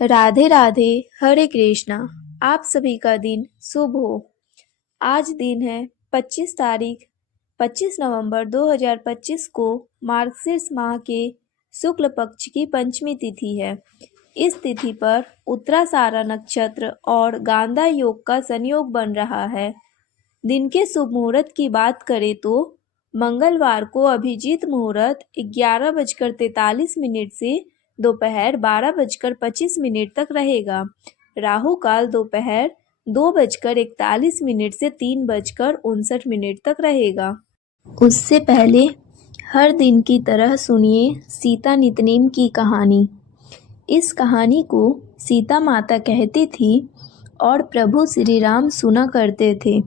राधे राधे। हरे कृष्णा। आप सभी का दिन शुभ हो। आज दिन है 25 नवंबर 2025 को मार्गशीर्ष माह के शुक्ल पक्ष की पंचमी तिथि है। इस तिथि पर उत्तराषाढ़ा नक्षत्र और गांधा योग का संयोग बन रहा है। दिन के शुभ मुहूर्त की बात करें तो मंगलवार को अभिजीत मुहूर्त 11:43 से दोपहर 12:25 तक रहेगा। राहु काल दोपहर 2:41 से 3:59 तक रहेगा। उससे पहले हर दिन की तरह सुनिए सीता नितनेम की कहानी। इस कहानी को सीता माता कहती थी और प्रभु श्री राम सुना करते थे।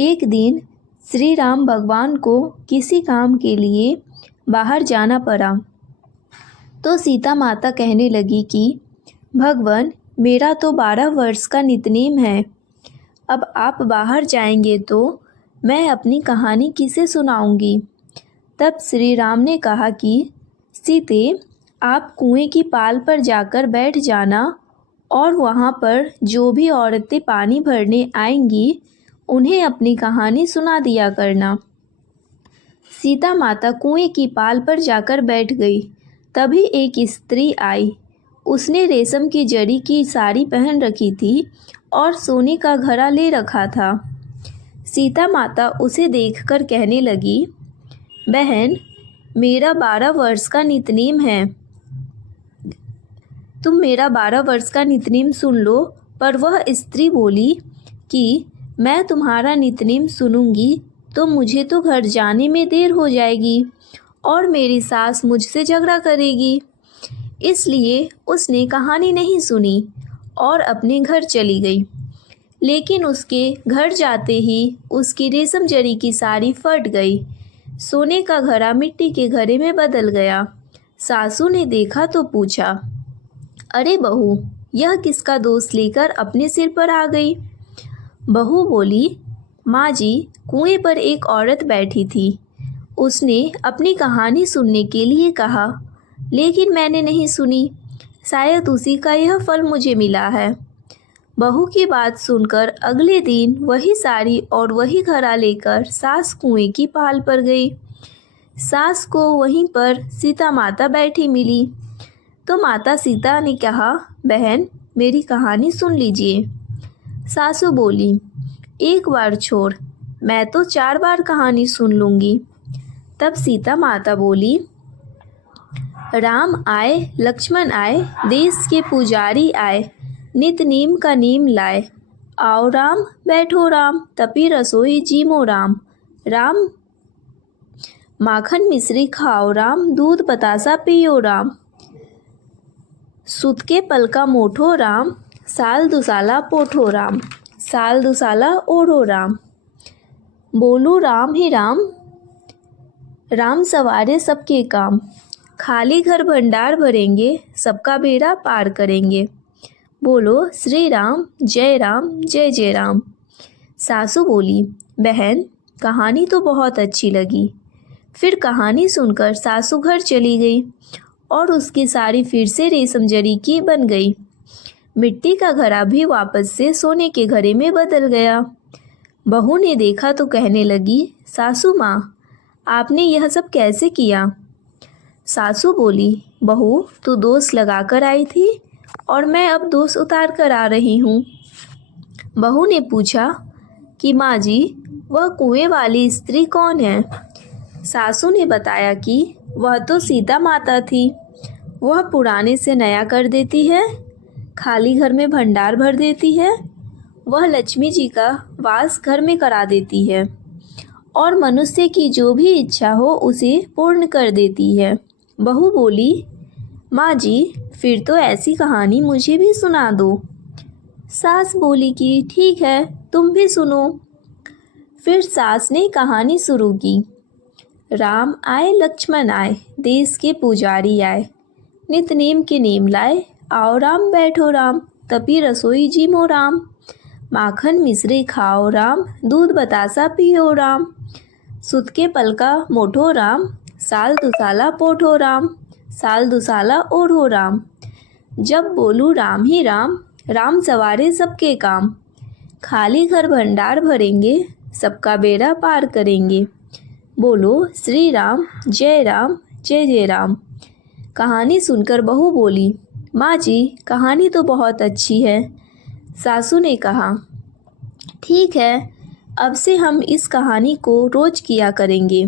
एक दिन श्री राम भगवान को किसी काम के लिए बाहर जाना पड़ा, तो सीता माता कहने लगी कि भगवान, मेरा तो 12 वर्ष का नितनेम है। अब आप बाहर जाएंगे तो मैं अपनी कहानी किसे सुनाऊंगी। तब श्री राम ने कहा कि सीते, आप कुएं की पाल पर जाकर बैठ जाना और वहाँ पर जो भी औरतें पानी भरने आएंगी उन्हें अपनी कहानी सुना दिया करना। सीता माता कुएं की पाल पर जाकर बैठ गई। तभी एक स्त्री आई। उसने रेशम की जरी की साड़ी पहन रखी थी और सोने का घड़ा ले रखा था। सीता माता उसे देखकर कहने लगी, बहन, मेरा 12 वर्ष का नितनेम है। तुम मेरा 12 वर्ष का नितनेम सुन लो। पर वह स्त्री बोली कि मैं तुम्हारा नितनेम सुनूंगी तो मुझे तो घर जाने में देर हो जाएगी और मेरी सास मुझसे झगड़ा करेगी। इसलिए उसने कहानी नहीं सुनी और अपने घर चली गई। लेकिन उसके घर जाते ही उसकी रेशम जरी की साड़ी फट गई। सोने का घड़ा मिट्टी के घड़े में बदल गया। सासू ने देखा तो पूछा, अरे बहू, यह किसका दोष लेकर अपने सिर पर आ गई। बहू बोली, माँ जी, कुएं पर एक औरत बैठी थी। उसने अपनी कहानी सुनने के लिए कहा, लेकिन मैंने नहीं सुनी। शायद उसी का यह फल मुझे मिला है। बहू की बात सुनकर अगले दिन वही साड़ी और वही घड़ा लेकर सास कुएं की पाल पर गई। सास को वहीं पर सीता माता बैठी मिली। तो माता सीता ने कहा, बहन, मेरी कहानी सुन लीजिए। सासू बोली, एक बार छोड़, मैं तो 4 बार कहानी सुन लूँगी। तब सीता माता बोली, राम आए, लक्ष्मण आए, देश के पुजारी आए, नित नीम का नीम लाए। आओ राम, बैठो राम, तपी रसोई जीमो राम। राम माखन मिश्री खाओ राम, दूध बतासा पियो राम। सुत के पलका मोठो राम, साल दुसाला पोठो राम। साल दुसाला ओढ़ो राम। बोलू राम ही राम, राम सवारे सबके काम। खाली घर भंडार भरेंगे, सबका बेड़ा पार करेंगे। बोलो श्री राम, जय राम, जय जय राम। सासू बोली, बहन, कहानी तो बहुत अच्छी लगी। फिर कहानी सुनकर सासू घर चली गई और उसकी साड़ी फिर से रेशम जरी की बन गई। मिट्टी का घड़ा भी वापस से सोने के घड़े में बदल गया। बहू ने देखा तो कहने लगी, सासू माँ, आपने यह सब कैसे किया। सासू बोली, बहू, तू दोष लगा कर आई थी और मैं अब दोष उतार कर आ रही हूँ। बहू ने पूछा कि माँ जी, वह कुएं वाली स्त्री कौन है। सासू ने बताया कि वह तो सीता माता थी। वह पुराने से नया कर देती है, खाली घर में भंडार भर देती है। वह लक्ष्मी जी का वास घर में करा देती है और मनुष्य की जो भी इच्छा हो उसे पूर्ण कर देती है। बहू बोली, माँ जी, फिर तो ऐसी कहानी मुझे भी सुना दो। सास बोली कि ठीक है, तुम भी सुनो। फिर सास ने कहानी शुरू की। राम आए, लक्ष्मण आए, देश के पुजारी आए, नित नेम के नेम लाए। आओ राम, बैठो राम, तपी रसोई जीमो राम। माखन मिश्री खाओ राम, दूध बतासा पियो राम। सुत के पलका मोठो राम, साल दुसाला पोठो राम। साल दुसाला ओढ़ो राम। जब बोलू राम ही राम, राम सवारे सबके काम। खाली घर भंडार भरेंगे, सबका बेड़ा पार करेंगे। बोलो श्री राम जय जय राम। कहानी सुनकर बहू बोली, माँ जी कहानी तो बहुत अच्छी है। सासू ने कहा, ठीक है, अब से हम इस कहानी को रोज किया करेंगे।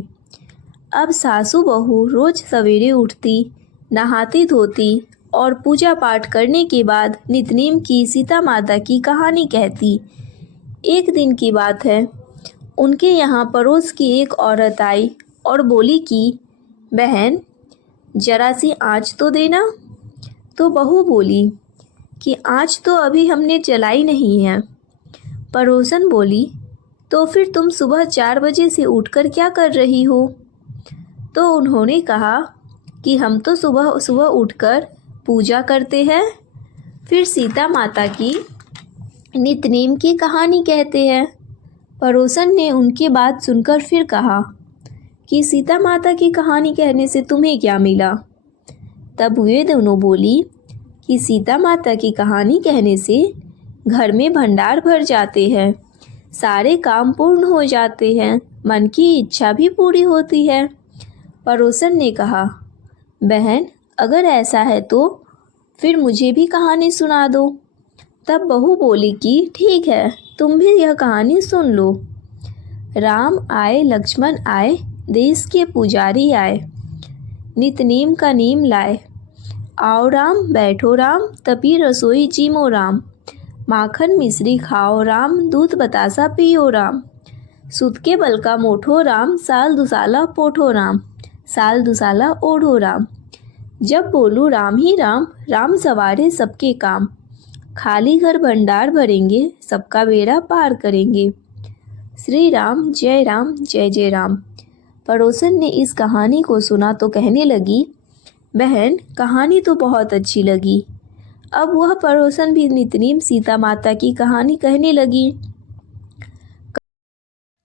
अब सासू बहू रोज सवेरे उठती, नहाती धोती और पूजा पाठ करने के बाद नितनेम की सीता माता की कहानी कहती। एक दिन की बात है, उनके यहाँ पड़ोस की एक औरत आई और बोली कि बहन जरा सी आँच तो देना। तो बहू बोली कि आँच तो अभी हमने जलाई नहीं है। पड़ोसन बोली, तो फिर तुम सुबह 4 बजे से उठकर क्या कर रही हो? तो उन्होंने कहा कि हम तो सुबह सुबह उठकर पूजा करते हैं, फिर सीता माता की नितनेम की कहानी कहते हैं। पड़ोसन ने उनकी बात सुनकर फिर कहा कि सीता माता की कहानी कहने से तुम्हें क्या मिला? तब वे दोनों बोली कि सीता माता की कहानी कहने से घर में भंडार भर जाते हैं, सारे काम पूर्ण हो जाते हैं, मन की इच्छा भी पूरी होती है। पड़ोसन ने कहा, बहन अगर ऐसा है तो फिर मुझे भी कहानी सुना दो। तब बहू बोली कि ठीक है, तुम भी यह कहानी सुन लो। राम आए लक्ष्मण आए, देश के पुजारी आए, नितनेम का नीम लाए। आओ राम बैठो राम, तपी रसोई जीमो राम। माखन मिश्री खाओ राम, दूध बतासा पियो राम। सुत के बल का मोठो राम, साल दुसाला पोठो राम। साल दुसाला ओढ़ो राम। जब बोलू राम ही राम, राम सवारे सबके काम। खाली घर भंडार भरेंगे, सबका बेड़ा पार करेंगे। श्री राम जय जय राम। पड़ोसन ने इस कहानी को सुना तो कहने लगी, बहन कहानी तो बहुत अच्छी लगी। अब वह पड़ोसन भी नितनेम सीता माता की कहानी कहने लगी।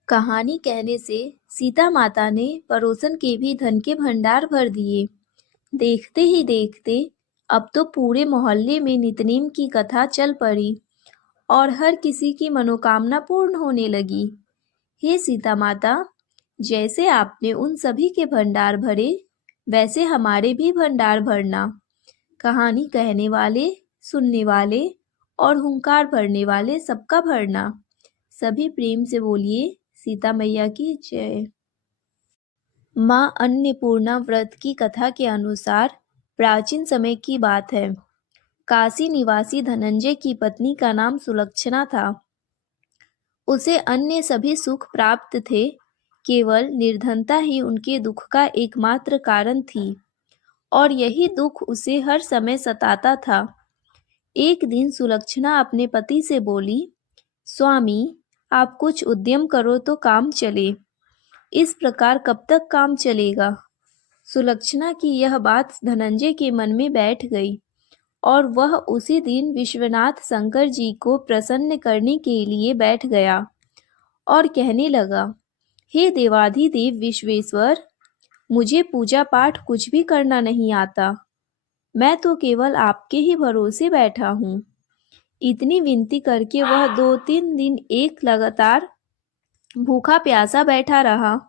कहानी कहने से सीता माता ने पड़ोसन के भी धन के भंडार भर दिए। देखते ही देखते अब तो पूरे मोहल्ले में नितनेम की कथा चल पड़ी और हर किसी की मनोकामना पूर्ण होने लगी। हे सीता माता, जैसे आपने उन सभी के भंडार भरे, वैसे हमारे भी भंडार भरना। कहानी कहने वाले, सुनने वाले और हुंकार भरने वाले सबका भरना। सभी प्रेम से बोलिए सीता मैया की जय। माँ अन्नपूर्णा व्रत की कथा के अनुसार प्राचीन समय की बात है। काशी निवासी धनंजय की पत्नी का नाम सुलक्षणा था। उसे अन्य सभी सुख प्राप्त थे, केवल निर्धनता ही उनके दुख का एकमात्र कारण थी और यही दुख उसे हर समय सताता था। एक दिन सुलक्षणा अपने पति से बोली, स्वामी आप कुछ उद्यम करो तो काम चले, इस प्रकार कब तक काम चलेगा? सुलक्षणा की यह बात धनंजय के मन में बैठ गई और वह उसी दिन विश्वनाथ शंकर जी को प्रसन्न करने के लिए बैठ गया और कहने लगा, हे देवाधिदेव विश्वेश्वर, मुझे पूजा पाठ कुछ भी करना नहीं आता, मैं तो केवल आपके ही भरोसे बैठा हूँ। इतनी विनती करके वह 2-3 दिन एक लगातार भूखा प्यासा बैठा रहा।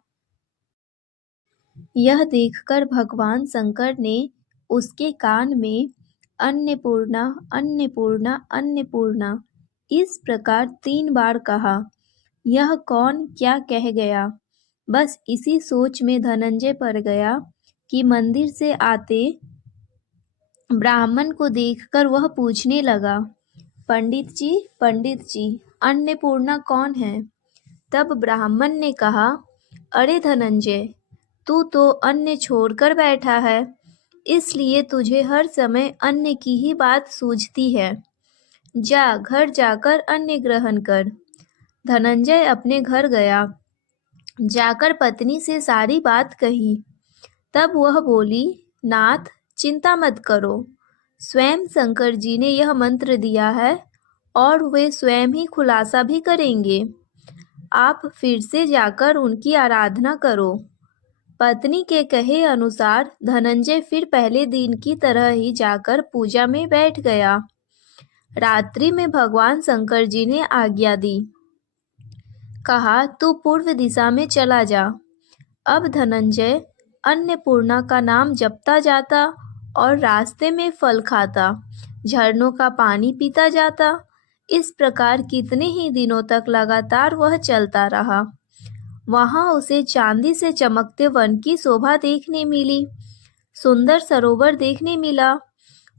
यह देखकर भगवान शंकर ने उसके कान में अन्नपूर्णा अन्नपूर्णा अन्नपूर्णा इस प्रकार 3 बार कहा। यह कौन क्या कह गया? बस इसी सोच में धनंजय पड़ गया कि मंदिर से आते ब्राह्मण को देखकर वह पूछने लगा, पंडित जी अन्नपूर्णा कौन है? तब ब्राह्मण ने कहा, अरे धनंजय, तू तो अन्न छोड़कर बैठा है, इसलिए तुझे हर समय अन्न की ही बात सूझती है। जा घर जाकर अन्न ग्रहण कर। धनंजय अपने घर गया, जाकर पत्नी से सारी बात कही। तब वह बोली, नाथ चिंता मत करो, स्वयं शंकर जी ने यह मंत्र दिया है और वे स्वयं ही खुलासा भी करेंगे। आप फिर से जाकर उनकी आराधना करो। पत्नी के कहे अनुसार धनंजय फिर पहले दिन की तरह ही जाकर पूजा में बैठ गया। रात्रि में भगवान शंकर जी ने आज्ञा दी। कहा, तू पूर्व दिशा में चला जा। अब धनंजय अन्नपूर्णा का नाम जपता जाता और रास्ते में फल खाता, झरनों का पानी पीता जाता। इस प्रकार कितने ही दिनों तक लगातार वह चलता रहा। वहां उसे चांदी से चमकते वन की शोभा देखने मिली, सुंदर सरोवर देखने मिला।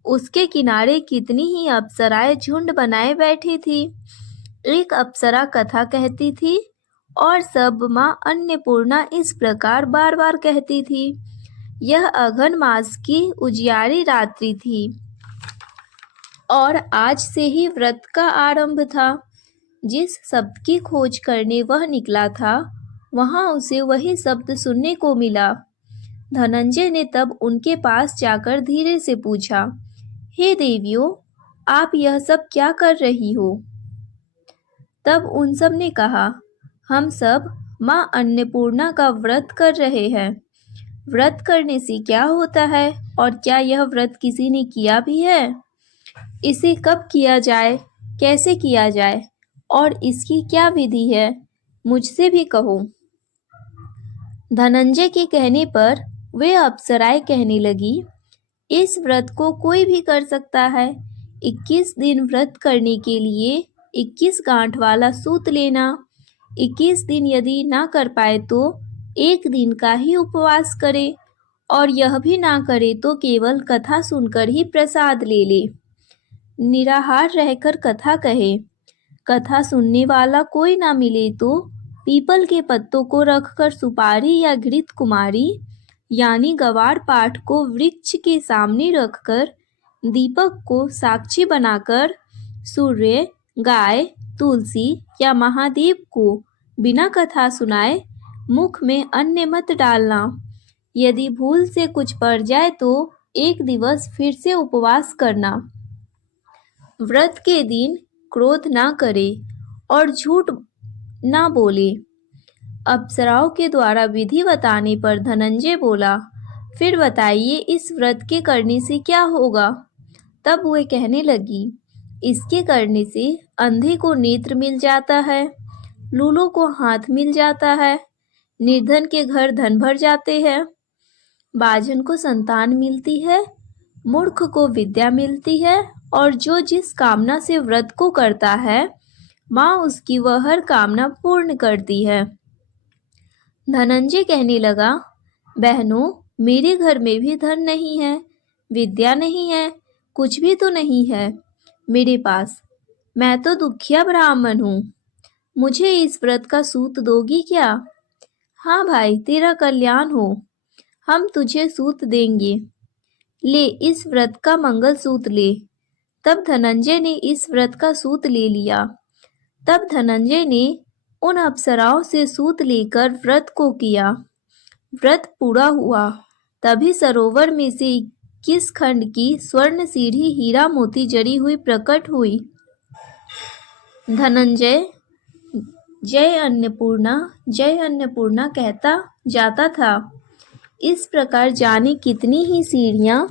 उसके किनारे कितनी ही अप्सराएं झुंड बनाए बैठी थी। एक अप्सरा कथा कहती थी और सब माँ अन्नपूर्णा इस प्रकार बार बार कहती थी। यह अघन मास की उजियारी रात्रि थी और आज से ही व्रत का आरंभ था। जिस शब्द की खोज करने वह निकला था, वहां उसे वही शब्द सुनने को मिला। धनंजय ने तब उनके पास जाकर धीरे से पूछा, हे देवियों, आप यह सब क्या कर रही हो? तब उन सब ने कहा, हम सब माँ अन्नपूर्णा का व्रत कर रहे हैं। व्रत करने से क्या होता है और क्या यह व्रत किसी ने किया भी है? इसे कब किया जाए, कैसे किया जाए और इसकी क्या विधि है, मुझसे भी कहो। धनंजय के कहने पर वे अप्सराएं कहने लगी, इस व्रत को कोई भी कर सकता है। 21 दिन व्रत करने के लिए 21 गांठ वाला सूत लेना। 21 दिन यदि ना कर पाए तो 1 दिन का ही उपवास करे और यह भी ना करे तो केवल कथा सुनकर ही प्रसाद ले ले। निराहार रहकर कथा कहे। कथा सुनने वाला कोई ना मिले तो पीपल के पत्तों को रखकर सुपारी या घृत कुमारी यानी गवार पाठ को वृक्ष के सामने रखकर दीपक को साक्षी बनाकर सूर्य, गाय, तुलसी या महादेव को बिना कथा सुनाए मुख में अन्न मत डालना। यदि भूल से कुछ पड़ जाए तो 1 दिवस फिर से उपवास करना। व्रत के दिन क्रोध ना करे और झूठ ना बोले। अप्सराओं के द्वारा विधि बताने पर धनंजय बोला, फिर बताइए इस व्रत के करने से क्या होगा? तब वे कहने लगी, इसके करने से अंधे को नेत्र मिल जाता है, लूलों को हाथ मिल जाता है, निर्धन के घर धन भर जाते हैं, बाझन को संतान मिलती है, मूर्ख को विद्या मिलती है और जो जिस कामना से व्रत को करता है, माँ उसकी वह हर कामना पूर्ण करती है। धनंजय कहने लगा, बहनों, मेरे घर में भी धन नहीं है, विद्या नहीं है, कुछ भी तो नहीं है मेरे पास। मैं तो दुखिया ब्राह्मण हूँ। मुझे इस व्रत का सूत दोगी क्या? हाँ भाई, तेरा कल्याण हो, हम तुझे सूत देंगे। ले, इस व्रत का मंगल सूत ले। तब धनंजय ने इस व्रत का सूत ले लिया। तब धनंजय ने उन अप्सराओं से सूत लेकर व्रत को किया। व्रत पूरा हुआ, तभी सरोवर में से 21 खंड की स्वर्ण सीढ़ी हीरा मोती जड़ी हुई प्रकट हुई। धनंजय जय अन्नपूर्णा कहता जाता था। इस प्रकार जाने कितनी ही सीढ़ियां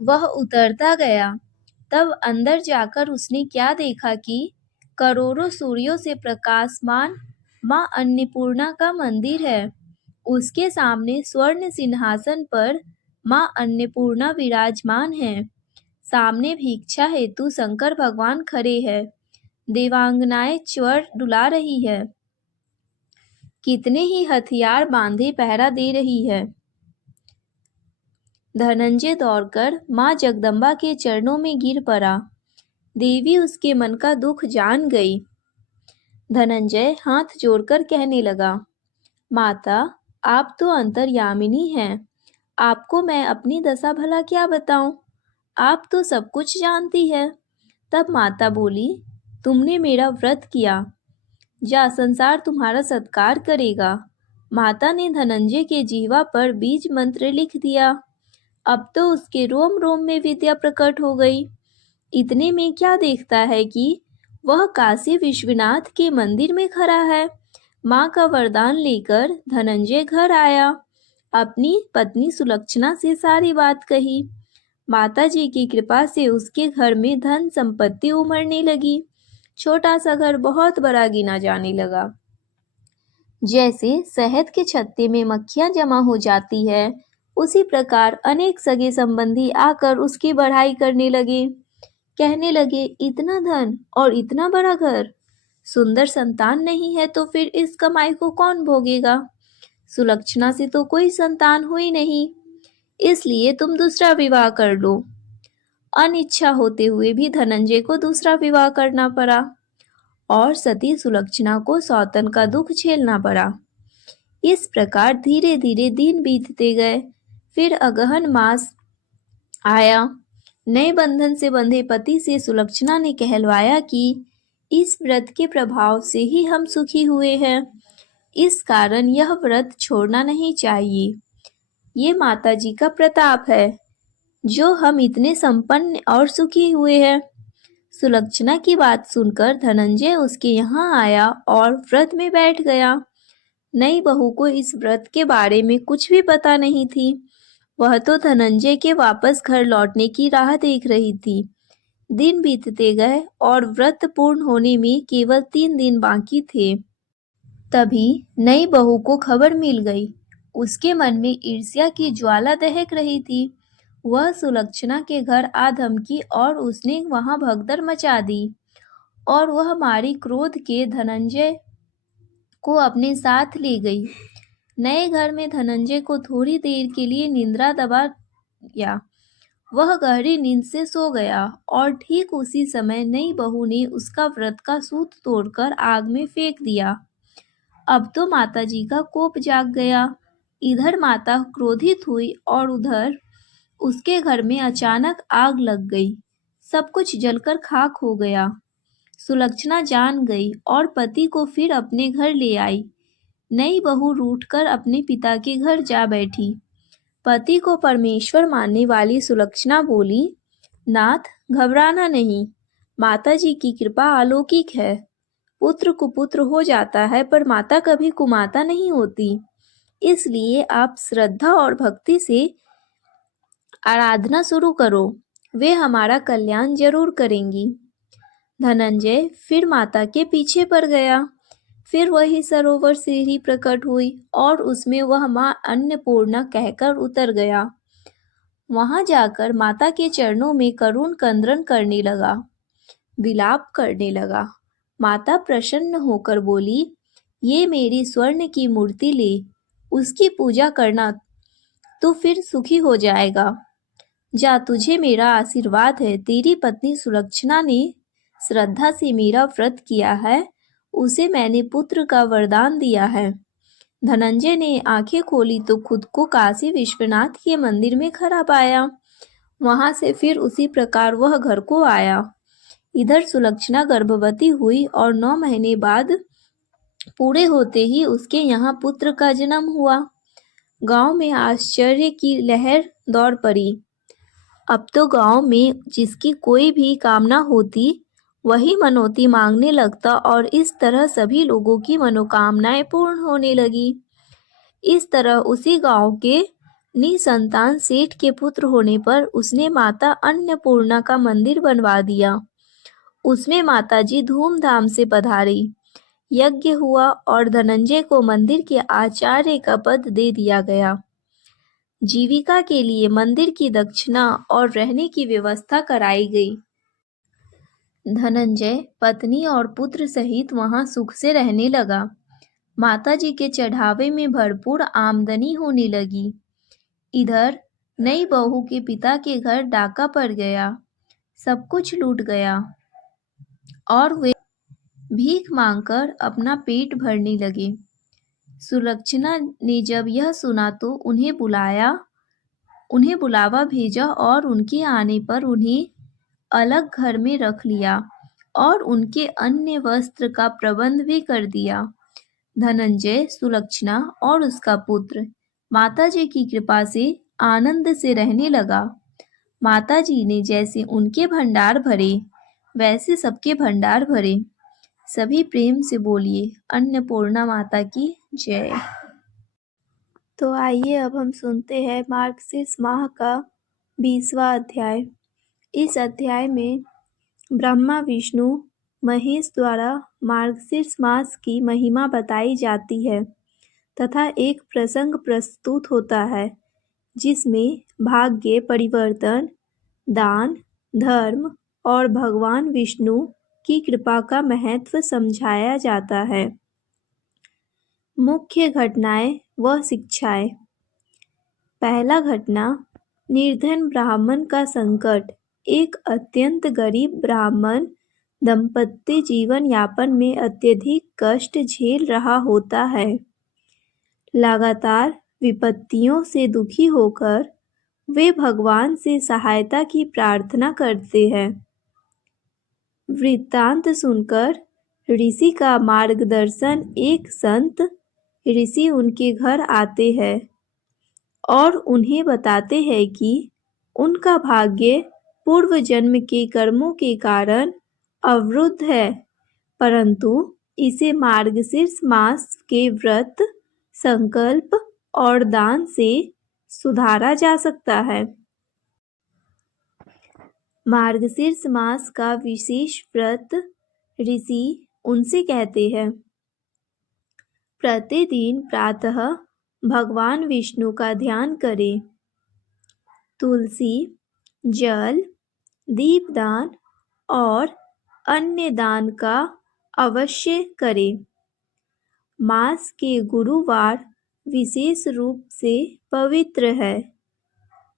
वह उतरता गया। तब अंदर जाकर उसने क्या देखा कि करोड़ों सूर्यों से प्रकाशमान माँ अन्नपूर्णा का मंदिर है। उसके सामने स्वर्ण सिंहासन पर माँ अन्नपूर्णा विराजमान है। सामने भिक्षा हेतु शंकर भगवान खड़े हैं। देवांगनाएं च्वर डुला रही है। कितने ही हथियार बांधे पहरा दे रही है। धनंजय दौड़कर माँ जगदम्बा के चरणों में गिर पड़ा। देवी उसके मन का दुख जान गई। धनंजय हाथ जोड़कर कहने लगा, माता, आप तो अंतर्यामिनी हैं। आपको मैं अपनी दशा भला क्या बताऊं? आप तो सब कुछ जानती है। तब माता बोली, तुमने मेरा व्रत किया, जा संसार तुम्हारा सत्कार करेगा। माता ने धनंजय के जीवा पर बीज मंत्र लिख दिया। अब तो उसके रोम रोम में विद्या प्रकट हो गई। इतने में क्या देखता है कि वह काशी विश्वनाथ के मंदिर में खड़ा है। माँ का वरदान लेकर धनंजय घर आया। अपनी पत्नी सुलक्षणा से सारी बात कही। माता जी की कृपा से उसके घर में धन संपत्ति उमड़ने लगी। छोटा सा घर बहुत बड़ा गिना जाने लगा। जैसे शहद के छत्ते में मक्खियां जमा हो जाती है, उसी प्रकार अनेक सगे संबंधी आकर उसकी बढ़ाई करने लगे। कहने लगे, इतना धन और इतना बड़ा घर, सुंदर संतान नहीं है तो फिर इस कमाई को कौन भोगेगा? सुलक्षणा से तो कोई संतान हुई नहीं, इसलिए तुम दूसरा विवाह कर लो। अनिच्छा होते हुए भी धनंजय को दूसरा विवाह करना पड़ा और सती सुलक्षणा को सौतन का दुख झेलना पड़ा। इस प्रकार धीरे धीरे दिन बीतते गए। फिर अगहन मास आया। नए बंधन से बंधे पति से सुलक्षणा ने कहलवाया कि इस व्रत के प्रभाव से ही हम सुखी हुए हैं, इस कारण यह व्रत छोड़ना नहीं चाहिए। ये माता जी का प्रताप है जो हम इतने संपन्न और सुखी हुए हैं। सुलक्षणा की बात सुनकर धनंजय उसके यहाँ आया और व्रत में बैठ गया। नई बहू को इस व्रत के बारे में कुछ भी पता नहीं थी। वह तो धनंजय के वापस घर लौटने की राह देख रही थी। दिन बीतते गए और व्रत पूर्ण होने में केवल 3 दिन बाकी थे। तभी नई बहू को खबर मिल गई। उसके मन में ईर्ष्या की ज्वाला दहक रही थी। वह सुलक्षणा के घर आ धमकी और उसने वहां भगदड़ मचा दी और वह मारी क्रोध के धनंजय को अपने साथ ले गई। नए घर में धनंजय को थोड़ी देर के लिए निद्रा दबा या वह गहरी नींद से सो गया और ठीक उसी समय नई बहू ने उसका व्रत का सूत तोड़कर आग में फेंक दिया। अब तो माता जी का कोप जाग गया। इधर माता क्रोधित हुई और उधर उसके घर में अचानक आग लग गई। सब कुछ जलकर खाक हो गया। सुलक्षणा जान गई और पति को फिर अपने घर ले आई। नई बहू रूठकर अपने पिता के घर जा बैठी। पति को परमेश्वर मानने वाली सुलक्षणा बोली, नाथ, घबराना नहीं, माता जी की कृपा अलौकिक है। पुत्र कुपुत्र हो जाता है पर माता कभी कुमाता नहीं होती। इसलिए आप श्रद्धा और भक्ति से आराधना शुरू करो, वे हमारा कल्याण जरूर करेंगी। धनंजय फिर माता के पीछे पड़ गया। फिर वही सरोवर सीढ़ी प्रकट हुई और उसमें वह माँ अन्नपूर्णा कहकर उतर गया। वहां जाकर माता के चरणों में करुण क्रंदन करने लगा, विलाप करने लगा। माता प्रसन्न होकर बोली, ये मेरी स्वर्ण की मूर्ति ले, उसकी पूजा करना, तो फिर सुखी हो जाएगा। जा, तुझे मेरा आशीर्वाद है। तेरी पत्नी सुलक्षणा ने श्रद्धा से मेरा व्रत किया है, उसे मैंने पुत्र का वरदान दिया है। धनंजय ने आंखें खोली तो खुद को काशी विश्वनाथ के मंदिर में खड़ा पाया। वहां से फिर उसी प्रकार वह घर को आया। इधर सुलक्षणा गर्भवती हुई और 9 महीने बाद पूरे होते ही उसके यहाँ पुत्र का जन्म हुआ। गांव में आश्चर्य की लहर दौड़ पड़ी। अब तो गांव में जिसकी कोई भी कामना होती वही मनौती मांगने लगता और इस तरह सभी लोगों की मनोकामनाएं पूर्ण होने लगी। इस तरह उसी गांव के निसंतान सेठ के पुत्र होने पर उसने माता अन्नपूर्णा का मंदिर बनवा दिया। उसमें माताजी धूमधाम से पधारी। यज्ञ हुआ और धनंजय को मंदिर के आचार्य का पद दे दिया गया। जीविका के लिए मंदिर की दक्षिणा और रहने की व्यवस्था कराई गई। धनंजय पत्नी और पुत्र सहित वहां सुख से रहने लगा। माताजी के चढ़ावे में भरपूर आमदनी होने लगी। इधर नई बहू के पिता के घर डाका पड़ गया। सब कुछ लूट गया और वे भीख मांगकर अपना पेट भरने लगे। सुलक्षणा ने जब यह सुना तो उन्हें बुलावा भेजा और उनके आने पर उन्हें अलग घर में रख लिया और उनके अन्य वस्त्र का प्रबंध भी कर दिया। धनंजय, सुलक्षणा और उसका पुत्र माताजी की कृपा से आनंद से रहने लगा। माताजी ने जैसे उनके भंडार भरे वैसे सबके भंडार भरे। सभी प्रेम से बोलिए अन्नपूर्णा माता की जय। तो आइए अब हम सुनते हैं मार्गशीर्ष माह का 20वां अध्याय। इस अध्याय में ब्रह्मा विष्णु महेश द्वारा मार्गशीर्ष मास की महिमा बताई जाती है तथा एक प्रसंग प्रस्तुत होता है जिसमें भाग्य परिवर्तन, दान, धर्म और भगवान विष्णु की कृपा का महत्व समझाया जाता है। मुख्य घटनाएं व शिक्षाएं। पहला घटना, निर्धन ब्राह्मण का संकट। एक अत्यंत गरीब ब्राह्मण दंपत्ति जीवन यापन में अत्यधिक कष्ट झेल रहा होता है। लगातार विपत्तियों से दुखी होकर वे भगवान से सहायता की प्रार्थना करते हैं। वृत्तांत सुनकर ऋषि का मार्गदर्शन, एक संत ऋषि उनके घर आते हैं और उन्हें बताते हैं कि उनका भाग्य पूर्व जन्म के कर्मों के कारण अवरुद्ध है, परंतु इसे मार्गशीर्ष मास के व्रत, संकल्प और दान से सुधारा जा सकता है। मार्गशीर्ष मास का विशेष व्रत ऋषि उनसे कहते हैं। प्रतिदिन प्रातः भगवान विष्णु का ध्यान करें। तुलसी, जल, दीपदान और अन्य दान का अवश्य करें। मास के गुरुवार विशेष रूप से पवित्र है।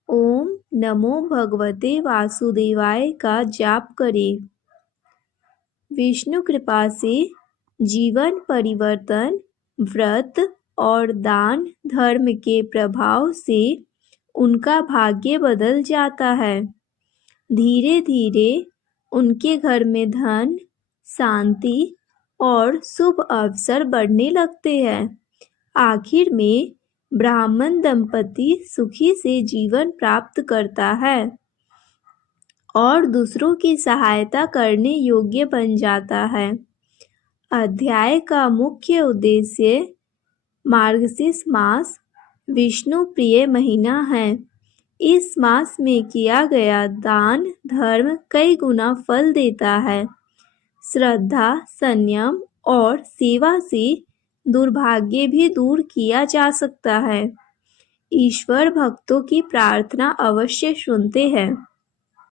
ओम नमो भगवते वासुदेवाय का जाप करें। विष्णु कृपा से जीवन परिवर्तन, व्रत और दान धर्म के प्रभाव से उनका भाग्य बदल जाता है। धीरे धीरे उनके घर में धन, शांति और शुभ अवसर बढ़ने लगते हैं। आखिर में ब्राह्मण दंपति सुखी से जीवन प्राप्त करता है और दूसरों की सहायता करने योग्य बन जाता है। अध्याय का मुख्य उद्देश्य, मार्गशीर्ष मास विष्णु प्रिय महीना है। इस मास में किया गया दान धर्म कई गुना फल देता है। श्रद्धा, संयम और सेवा से दुर्भाग्य भी दूर किया जा सकता है। ईश्वर भक्तों की प्रार्थना अवश्य सुनते हैं।